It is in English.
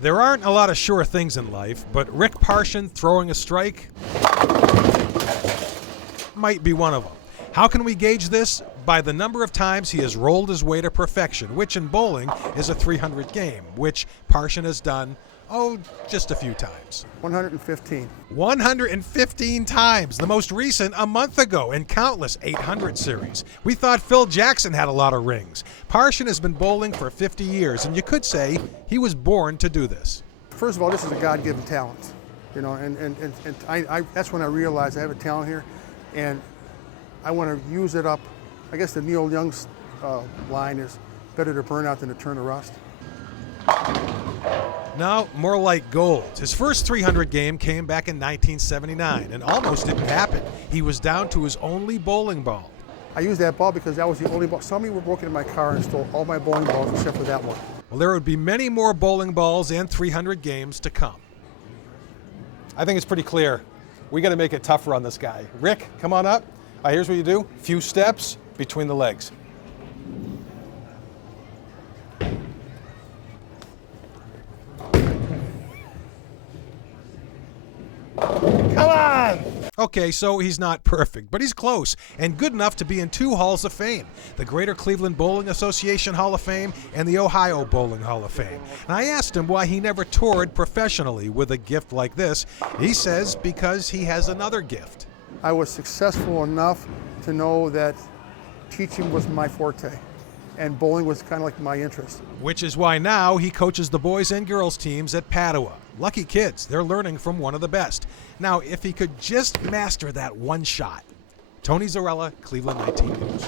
There aren't a lot of sure things in life, but Rick Parschen throwing a strike might be one of them. How can we gauge this? By the number of times he has rolled his way to perfection, which in bowling is a 300 game, which Parschen has done, just a few times. 115. 115 times. The most recent a month ago in countless 800 series. We thought Phil Jackson had a lot of rings. Parschen has been bowling for 50 years, and you could say he was born to do this. First of all, this is a God-given talent, and that's when I realized I have a talent here, and I want to use it up. I guess the Neil Young's line is better to burn out than to turn to rust. No, more like gold. His first 300 game came back in 1979 and almost didn't happen. He was down to his only bowling ball. I used that ball because that was the only ball. Somebody broke into my car and stole all my bowling balls except for that one. Well, there would be many more bowling balls and 300 games to come. I think it's pretty clear. We got to make it tougher on this guy. Rick, come on up. Here's what you do. Few steps between the legs. Come on! Okay, so he's not perfect, but he's close and good enough to be in two Halls of Fame, the Greater Cleveland Bowling Association Hall of Fame and the Ohio Bowling Hall of Fame. And I asked him why he never toured professionally with a gift like this. He says because he has another gift. I was successful enough to know that teaching was my forte, and bowling was kind of like my interest. Which is why now he coaches the boys and girls teams at Padua. Lucky kids, they're learning from one of the best. Now, if he could just master that one shot. Tony Zarella, Cleveland 19 News.